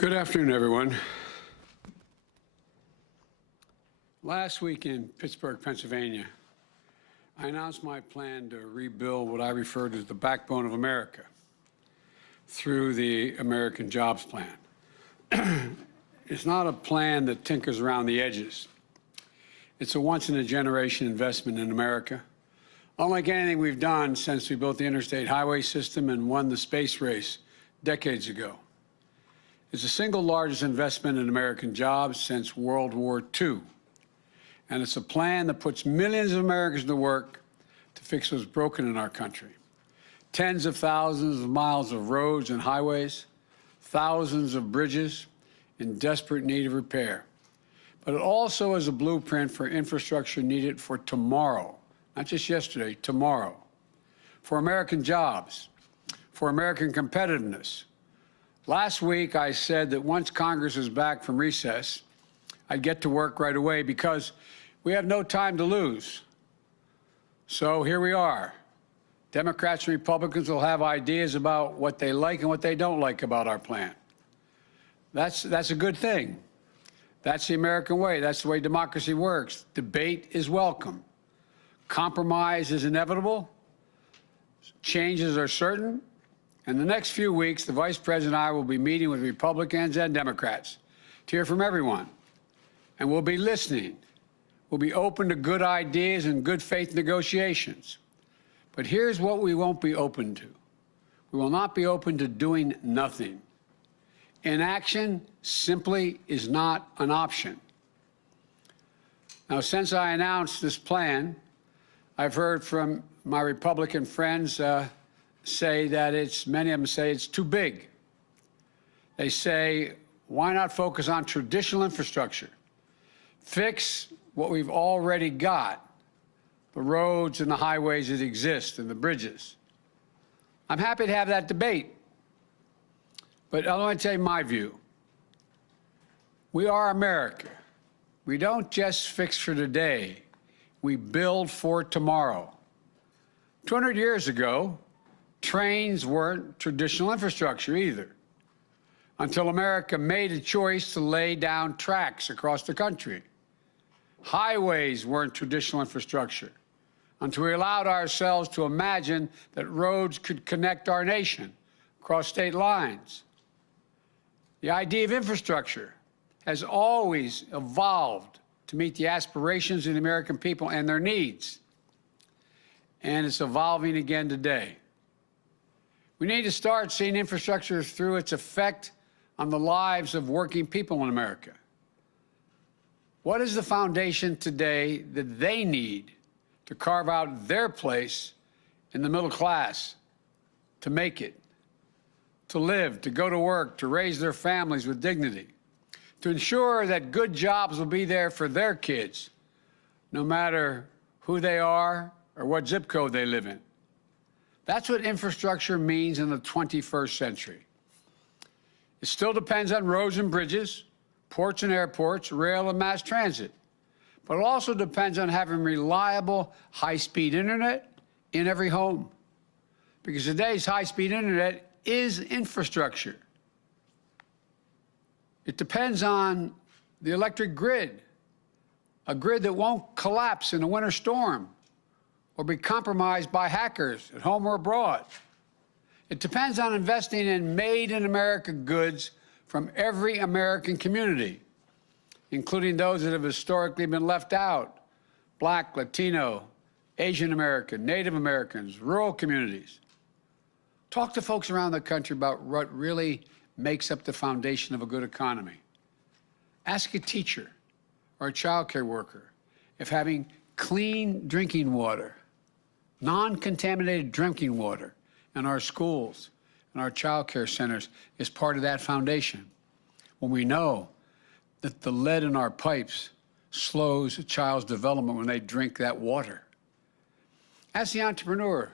Good afternoon, everyone. Last week in Pittsburgh, Pennsylvania, I announced my plan to rebuild what I refer to as the backbone of America through the American Jobs Plan. It's not a plan that tinkers around the edges. It's a once-in-a-generation investment in America, unlike anything we've done since we built the interstate highway system and won the space race decades ago. It's the single largest investment in American jobs since World War II. And it's a plan that puts millions of Americans to work to fix what's broken in our country. Tens of thousands of miles of roads and highways, thousands of bridges in desperate need of repair. But it also is a blueprint for infrastructure needed for tomorrow, not just yesterday, tomorrow. For American jobs, for American competitiveness. Last week, I said that once Congress is back from recess, I'd get to work right away because we have no time to lose. So here we are. Democrats and Republicans will have ideas about what they like and what they don't like about our plan. That's a good thing. That's the American way. That's the way democracy works. Debate is welcome. Compromise is inevitable. Changes are certain. In the next few weeks, the Vice President and I will be meeting with Republicans and Democrats to hear from everyone. And we'll be listening. We'll be open to good ideas and good faith negotiations. But here's what we won't be open to. We will not be open to doing nothing. Inaction simply is not an option. Now, since I announced this plan, I've heard from my Republican friends say that many of them say it's too big. They say, why not focus on traditional infrastructure? Fix what we've already got, the roads and the highways that exist and the bridges. I'm happy to have that debate, but I want to tell you my view. We are America. We don't just fix for today. We build for tomorrow. 200 years ago, trains weren't traditional infrastructure either, until America made a choice to lay down tracks across the country. Highways weren't traditional infrastructure until we allowed ourselves to imagine that roads could connect our nation across state lines. The idea of infrastructure has always evolved to meet the aspirations of the American people and their needs. And it's evolving again today. We need to start seeing infrastructure through its effect on the lives of working people in America. What is the foundation today that they need to carve out their place in the middle class, to make it, to live, to go to work, to raise their families with dignity, to ensure that good jobs will be there for their kids, no matter who they are or what zip code they live in? That's what infrastructure means in the 21st century. It still depends on roads and bridges, ports and airports, rail and mass transit. But it also depends on having reliable, high-speed internet in every home. Because today's high-speed internet is infrastructure. It depends on the electric grid, a grid that won't collapse in a winter storm or be compromised by hackers at home or abroad. It depends on investing in made-in-America goods from every American community, including those that have historically been left out: Black, Latino, Asian American, Native Americans, rural communities. Talk to folks around the country about what really makes up the foundation of a good economy. Ask a teacher or a child care worker if having clean drinking water, non-contaminated drinking water in our schools and our child care centers is part of that foundation. When we know that the lead in our pipes slows a child's development when they drink that water. Ask the entrepreneur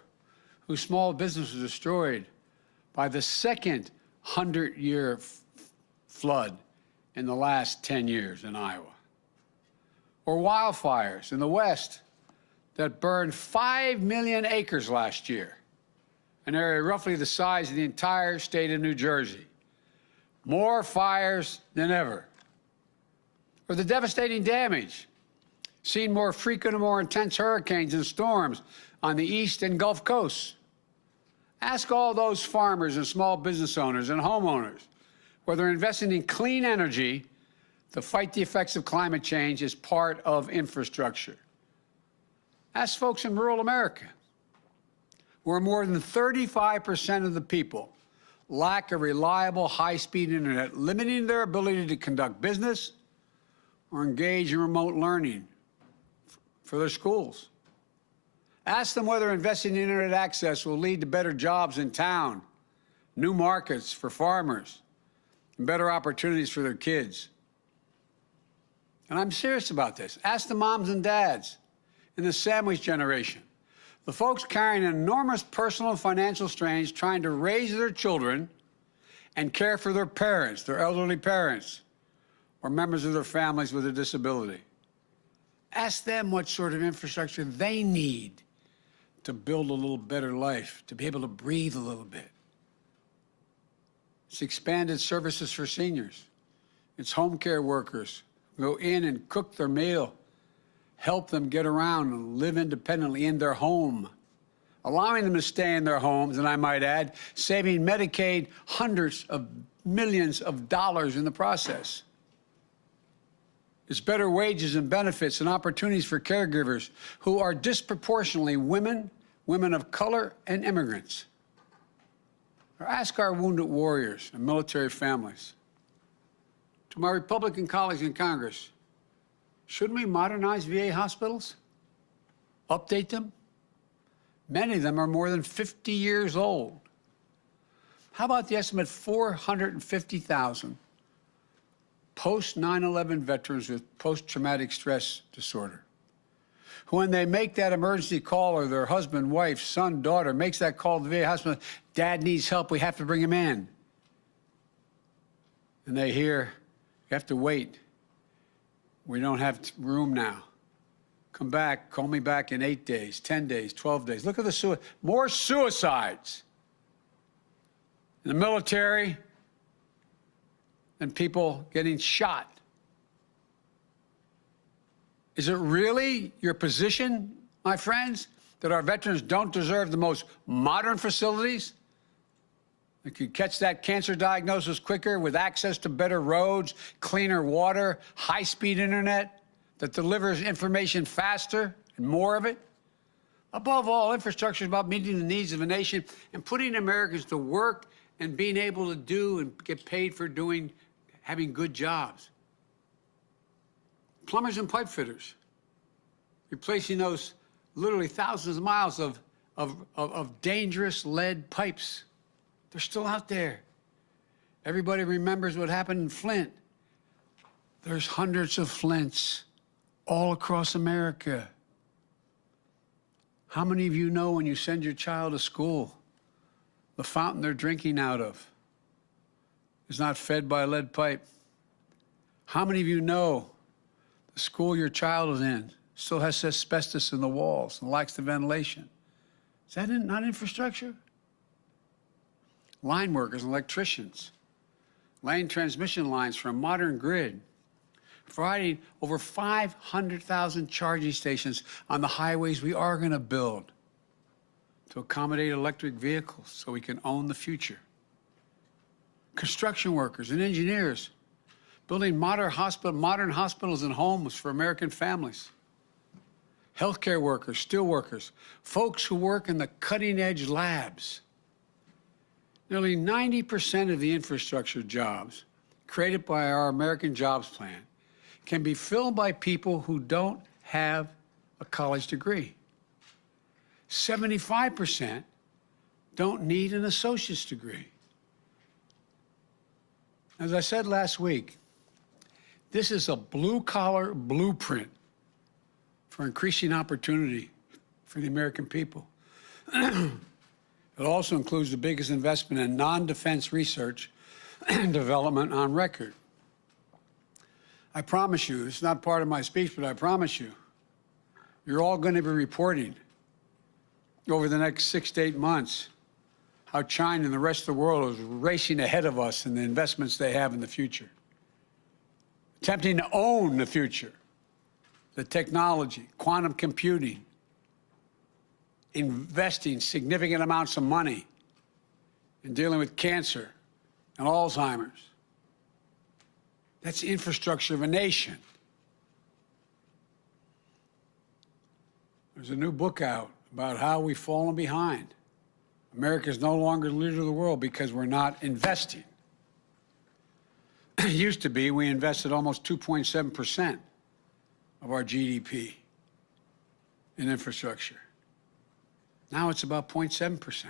whose small business was destroyed by the second 100-year flood in the last 10 years in Iowa. Or wildfires in the West that burned 5 million acres last year, an area roughly the size of the entire state of New Jersey. more fires than ever. Or the devastating damage, seen more frequent and more intense hurricanes and storms on the East and Gulf coasts. Ask all those farmers and small business owners and homeowners whether investing in clean energy to fight the effects of climate change is part of infrastructure. Ask folks in rural America, where more than 35% of the people lack a reliable high-speed internet, limiting their ability to conduct business or engage in remote learning for their schools. Ask them whether investing in internet access will lead to better jobs in town, new markets for farmers, and better opportunities for their kids. And I'm serious about this. Ask the moms and dads in the sandwich generation, the folks carrying enormous personal and financial strains trying to raise their children and care for their parents, their elderly parents, or members of their families with a disability. Ask them what sort of infrastructure they need to build a little better life, to be able to breathe a little bit. It's expanded services for seniors. It's home care workers who go in and cook their meal, help them get around and live independently in their home, allowing them to stay in their homes, and I might add, saving Medicaid hundreds of millions of dollars in the process. It's better wages and benefits and opportunities for caregivers who are disproportionately women, women of color, and immigrants. Or ask our wounded warriors and military families. To my Republican colleagues in Congress, shouldn't we modernize VA hospitals? Update them? Many of them are more than 50 years old. How about the estimate 450,000 post-9/11 veterans with post-traumatic stress disorder, who when they make that emergency call, or their husband, wife, son, daughter makes that call to the VA hospital, Dad needs help, we have to bring him in. And they hear, you have to wait. We don't have room now. Come back, call me back in 8 days, 10 days, 12 days. Look at the more suicides in the military than people getting shot. Is it really your position, my friends, that our veterans don't deserve the most modern facilities that could catch that cancer diagnosis quicker, with access to better roads, cleaner water, high-speed internet that delivers information faster and more of it? Above all, infrastructure is about meeting the needs of a nation and putting Americans to work and being able to do and get paid for having good jobs. Plumbers and pipe fitters, replacing those literally thousands of miles of dangerous lead pipes. They're still out there. Everybody remembers what happened in Flint. There's hundreds of Flints all across America. How many of you know when you send your child to school, the fountain they're drinking out of is not fed by a lead pipe? How many of you know the school your child is in still has asbestos in the walls and lacks the ventilation? Is that not infrastructure? Line workers and electricians laying transmission lines for a modern grid, providing over 500,000 charging stations on the highways we are going to build to accommodate electric vehicles so we can own the future. Construction workers and engineers building modern hospitals and homes for American families. Healthcare workers, steel workers, folks who work in the cutting-edge labs. Nearly 90% of the infrastructure jobs created by our American Jobs Plan can be filled by people who don't have a college degree. 75% don't need an associate's degree. As I said last week, this is a blue-collar blueprint for increasing opportunity for the American people. It also includes the biggest investment in non-defense research and development on record. I promise you, it's not part of my speech, but I promise you, you're all going to be reporting over the next 6 to 8 months how China and the rest of the world is racing ahead of us in the investments they have in the future, attempting to own the future, the technology, quantum computing, investing significant amounts of money in dealing with cancer and Alzheimer's. That's the infrastructure of a nation. There's a new book out about how we've fallen behind. America is no longer the leader of the world because we're not investing. It used to be we invested almost 2.7% of our GDP in infrastructure. Now it's about 0.7%.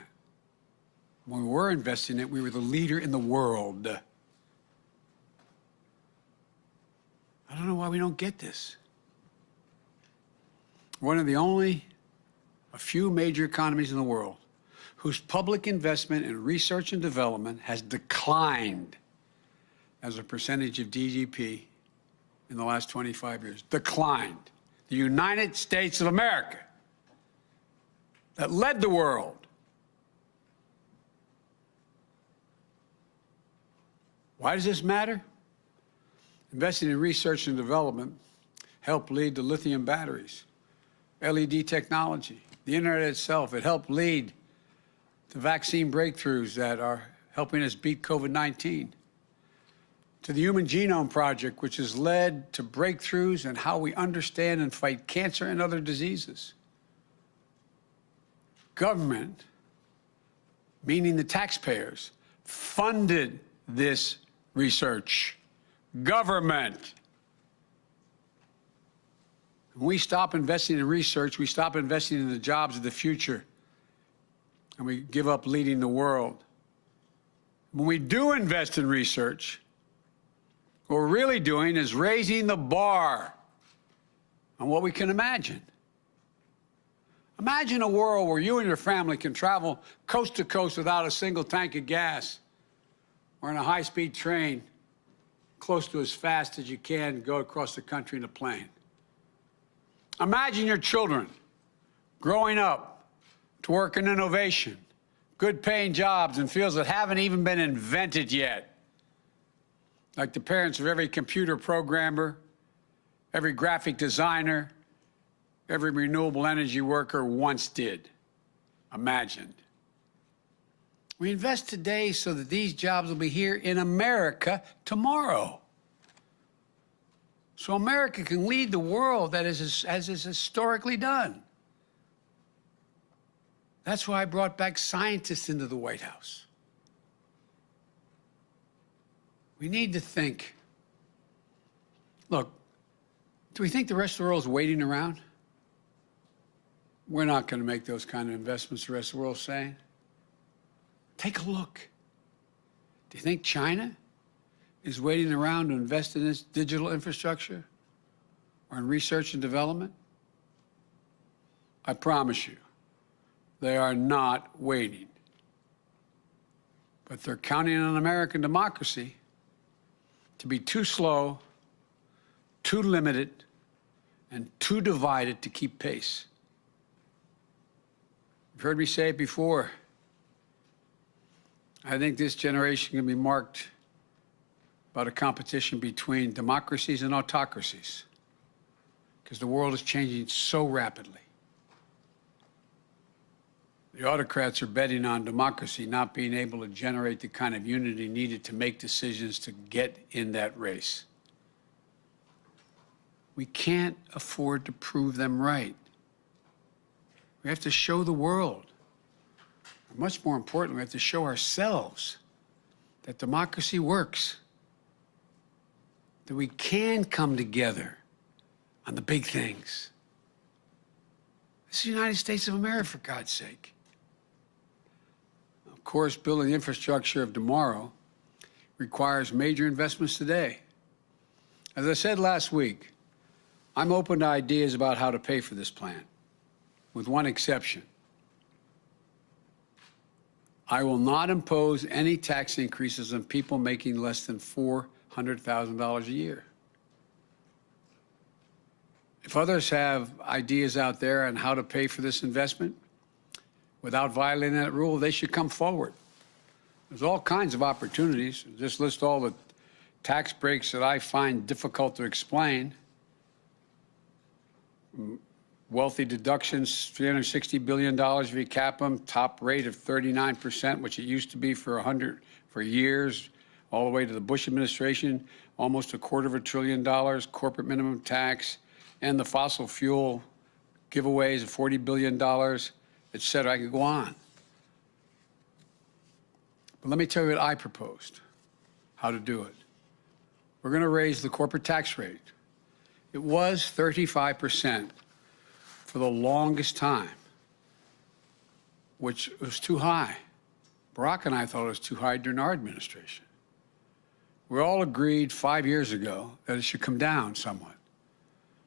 When we were investing it, we were the leader in the world. I don't know why we don't get this. One of the only a few major economies in the world whose public investment in research and development has declined as a percentage of GDP in the last 25 years. Declined. The United States of America, that led the world. Why does this matter? Investing in research and development helped lead to lithium batteries, LED technology, the internet itself. It helped lead to vaccine breakthroughs that are helping us beat COVID-19, to the Human Genome Project, which has led to breakthroughs in how we understand and fight cancer and other diseases. Government, meaning the taxpayers, funded this research. Government. When we stop investing in research, we stop investing in the jobs of the future, and we give up leading the world. When we do invest in research, what we're really doing is raising the bar on what we can imagine. Imagine a world where you and your family can travel coast to coast without a single tank of gas, or in a high-speed train close to as fast as you can go across the country in a plane. Imagine your children growing up to work in innovation, good-paying jobs in fields that haven't even been invented yet, like the parents of every computer programmer, every graphic designer, every renewable energy worker once did, imagined. We invest today so that these jobs will be here in America tomorrow. So America can lead the world as is historically done. That's why I brought back scientists into the White House. We need to think. Look, do we think the rest of the world is waiting around? We're not going to make those kind of investments the rest of the world is saying. Take a look. Do you think China is waiting around to invest in this digital infrastructure or in research and development? I promise you, they are not waiting. But they're counting on American democracy to be too slow, too limited, and too divided to keep pace. You've heard me say it before. I think this generation can be marked by a competition between democracies and autocracies, because the world is changing so rapidly. The autocrats are betting on democracy not being able to generate the kind of unity needed to make decisions to get in that race. We can't afford to prove them right. We have to show the world. Much more important, we have to show ourselves that democracy works, that we can come together on the big things. This is the United States of America, for God's sake. Of course, building the infrastructure of tomorrow requires major investments today. As I said last week, I'm open to ideas about how to pay for this plan, with one exception. I will not impose any tax increases on people making less than $400,000 a year. If others have ideas out there on how to pay for this investment, without violating that rule, they should come forward. There's all kinds of opportunities. Just list all the tax breaks that I find difficult to explain. Wealthy deductions, $360 billion if you cap them, top rate of 39%, which it used to be for years, all the way to the Bush administration, almost $250 billion, corporate minimum tax, and the fossil fuel giveaways of $40 billion, et cetera. I could go on. But let me tell you what I proposed, how to do it. We're going to raise the corporate tax rate. It was 35% for the longest time, which was too high. Barack and I thought it was too high during our administration. We all agreed 5 years ago that it should come down somewhat.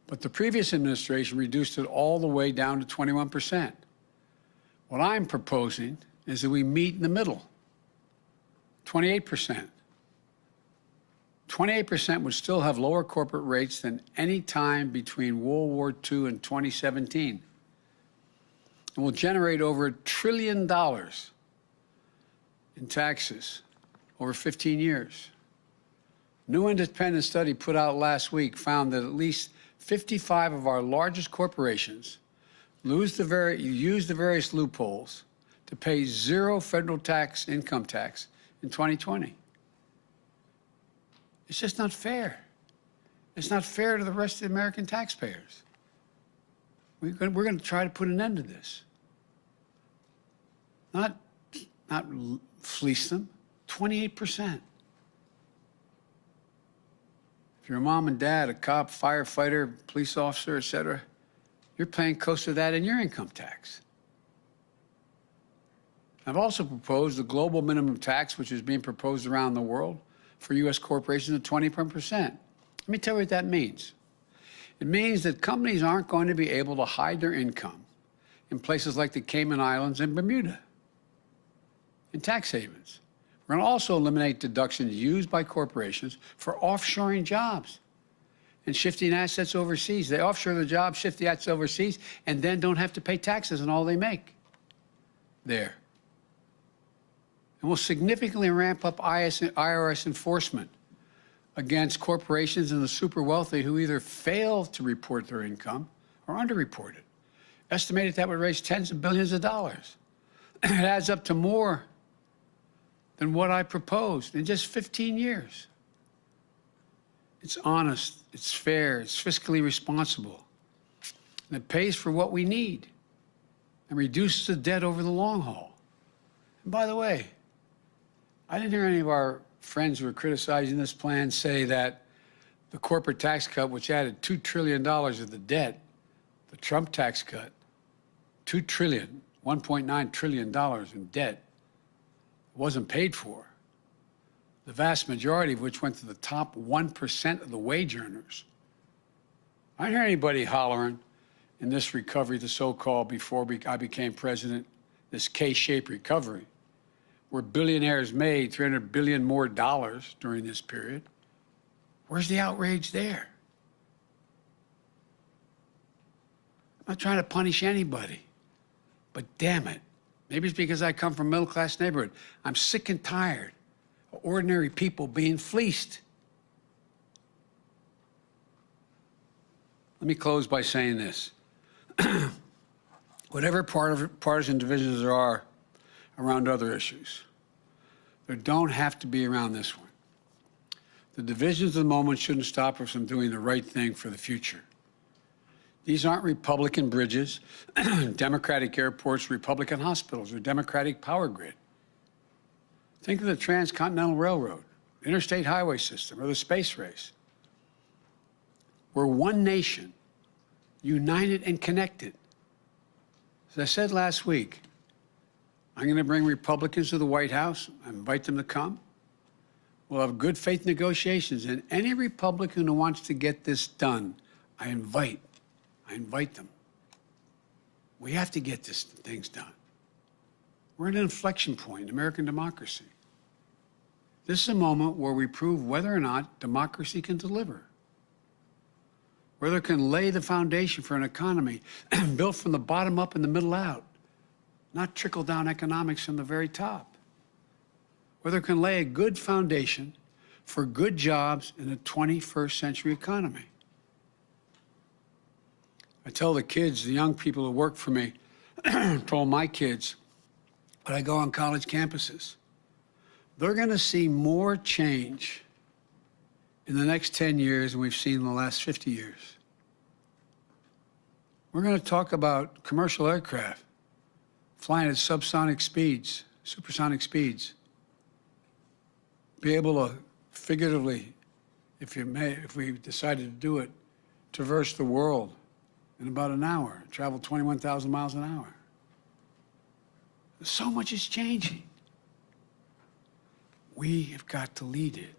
But the previous administration reduced it all the way down to 21%. What I'm proposing is that we meet in the middle, 28%. 28% would still have lower corporate rates than any time between World War II and 2017. And will generate over $1 trillion in taxes over 15 years. New independent study put out last week found that at least 55 of our largest corporations use the various loopholes to pay zero federal income tax in 2020. It's just not fair. It's not fair to the rest of the American taxpayers. We're going to try to put an end to this. Not fleece them, 28%. If you're a mom and dad, a cop, firefighter, police officer, et cetera, you're paying close to that in your income tax. I've also proposed the global minimum tax, which is being proposed around the world, for U.S. corporations at 21%. Let me tell you what that means. It means that companies aren't going to be able to hide their income in places like the Cayman Islands and Bermuda, in tax havens. We're going to also eliminate deductions used by corporations for offshoring jobs and shifting assets overseas. They offshore the jobs, shift the assets overseas, and then don't have to pay taxes on all they make there. And we'll significantly ramp up IRS enforcement against corporations and the super wealthy who either fail to report their income or underreport it. Estimated that would raise tens of billions of dollars. It adds up to more than what I proposed in just 15 years. It's honest, it's fair, it's fiscally responsible, and it pays for what we need and reduces the debt over the long haul. And by the way, I didn't hear any of our friends who were criticizing this plan say that the corporate tax cut, which added $2 trillion of the debt, the Trump tax cut, $2 trillion, $1.9 trillion in debt, wasn't paid for. The vast majority of which went to the top 1% of the wage earners. I didn't hear anybody hollering in this recovery, the so-called, before I became president, this K-shaped recovery, where billionaires made $300 billion more during this period. Where's the outrage there? I'm not trying to punish anybody, but damn it, maybe it's because I come from a middle-class neighborhood. I'm sick and tired of ordinary people being fleeced. Let me close by saying this. Whatever partisan divisions there are around other issues, there don't have to be around this one. The divisions of the moment shouldn't stop us from doing the right thing for the future. These aren't Republican bridges, Democratic airports, Republican hospitals, or Democratic power grid. Think of the Transcontinental Railroad, interstate highway system, or the space race. We're one nation, united and connected. As I said last week, I'm going to bring Republicans to the White House. I invite them to come. We'll have good faith negotiations. And any Republican who wants to get this done, I invite them. We have to get these things done. We're at an inflection point in American democracy. This is a moment where we prove whether or not democracy can deliver, whether it can lay the foundation for an economy built from the bottom up and the middle out, not trickle-down economics from the very top. Whether it can lay a good foundation for good jobs in a 21st century economy. I tell the kids, the young people who work for me, told my kids, when I go on college campuses, they're going to see more change in the next 10 years than we've seen in the last 50 years. We're going to talk about commercial aircraft flying at subsonic speeds, supersonic speeds. Be able to figuratively, if we decided to do it, traverse the world in about an hour, travel 21,000 miles an hour. So much is changing. We have got to lead it.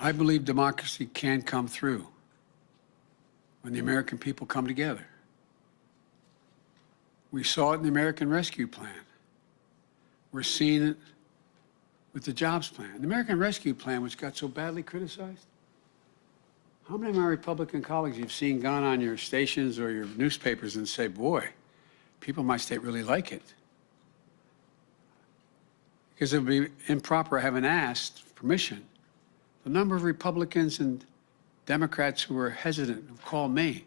I believe democracy can come through when the American people come together. We saw it in the American Rescue Plan. We're seeing it with the Jobs Plan. The American Rescue Plan, which got so badly criticized, how many of my Republican colleagues you've seen gone on your stations or your newspapers and say, boy, people in my state really like it? Because it would be improper, having asked permission. The number of Republicans and Democrats who were hesitant have called me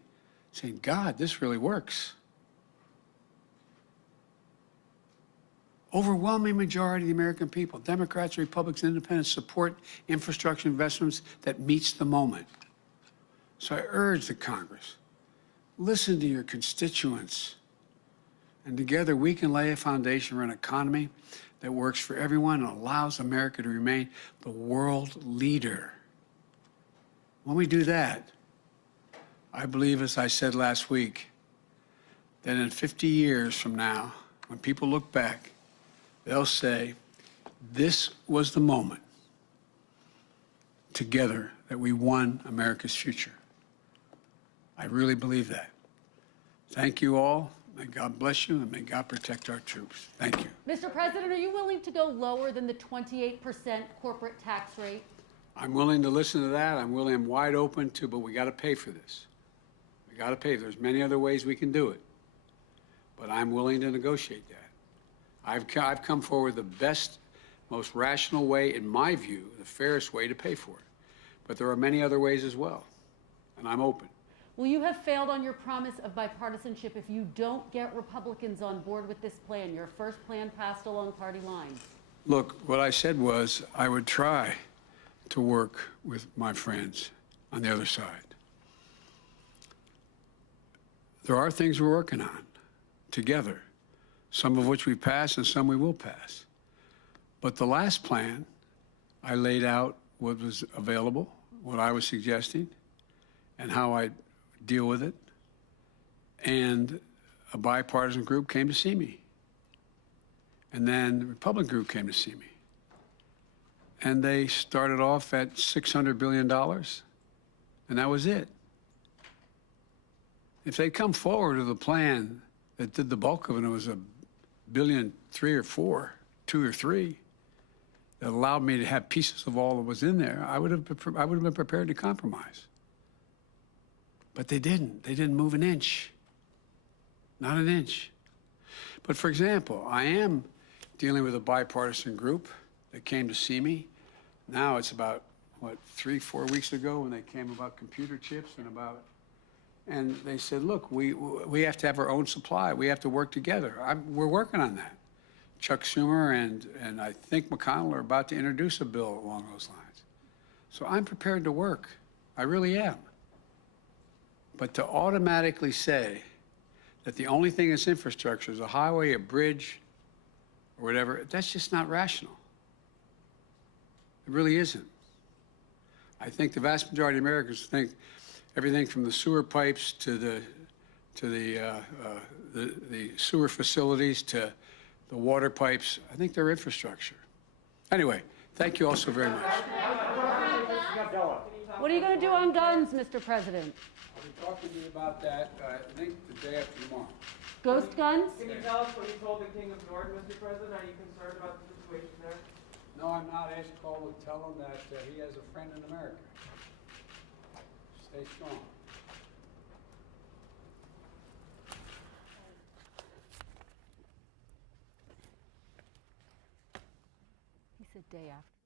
saying, God, this really works. Overwhelming majority of the American people, Democrats, Republicans, Independents, support infrastructure investments that meets the moment. So I urge the Congress, listen to your constituents, and together we can lay a foundation for an economy that works for everyone and allows America to remain the world leader. When we do that, I believe, as I said last week, that in 50 years from now, when people look back, they'll say, this was the moment together that we won America's future. I really believe that. Thank you all. May God bless you, and may God protect our troops. Thank you. Mr. President, are you willing to go lower than the 28% corporate tax rate? I'm willing to listen to that. I'm wide open to, but we got to pay for this. We got to pay. There's many other ways we can do it, but I'm willing to negotiate that. I've come forward the best, most rational way, in my view, the fairest way to pay for it. But there are many other ways as well, and I'm open. Will you have failed on your promise of bipartisanship if you don't get Republicans on board with this plan, your first plan passed along party lines? Look, what I said was I would try to work with my friends on the other side. There are things we're working on together, some of which we passed and some we will pass. But the last plan, I laid out what was available, what I was suggesting, and how I deal with it. And a bipartisan group came to see me. And then the Republican group came to see me. And they started off at $600 billion, and that was it. If they'd come forward with a plan that did the bulk of it, it was $1.3 billion or $4, 2 or 3, that allowed me to have pieces of all that was in there, I would have been prepared to compromise. But they didn't. They didn't move an inch. Not an inch. But for example, I am dealing with a bipartisan group that came to see me. Now it's about, what, 3-4 weeks ago when they came about computer chips and they said, look, we have to have our own supply. We have to work together. We're working on that. Chuck Schumer and I think McConnell are about to introduce a bill along those lines. So I'm prepared to work. I really am. But to automatically say that the only thing that's infrastructure is a highway, a bridge, or whatever, that's just not rational. It really isn't. I think the vast majority of Americans think everything from the sewer pipes to the sewer facilities to the water pipes, I think they're infrastructure. Anyway, thank you all so very much. What are you going to do on guns, Mr. President? I'll be talking to you about that, I think, the day after tomorrow. Ghost guns? Can you tell us what you told the King of Jordan, Mr. President? Are you concerned about the situation there? No, I'm not. Ask Cole to tell him that he has a friend in America. Stay strong. day after.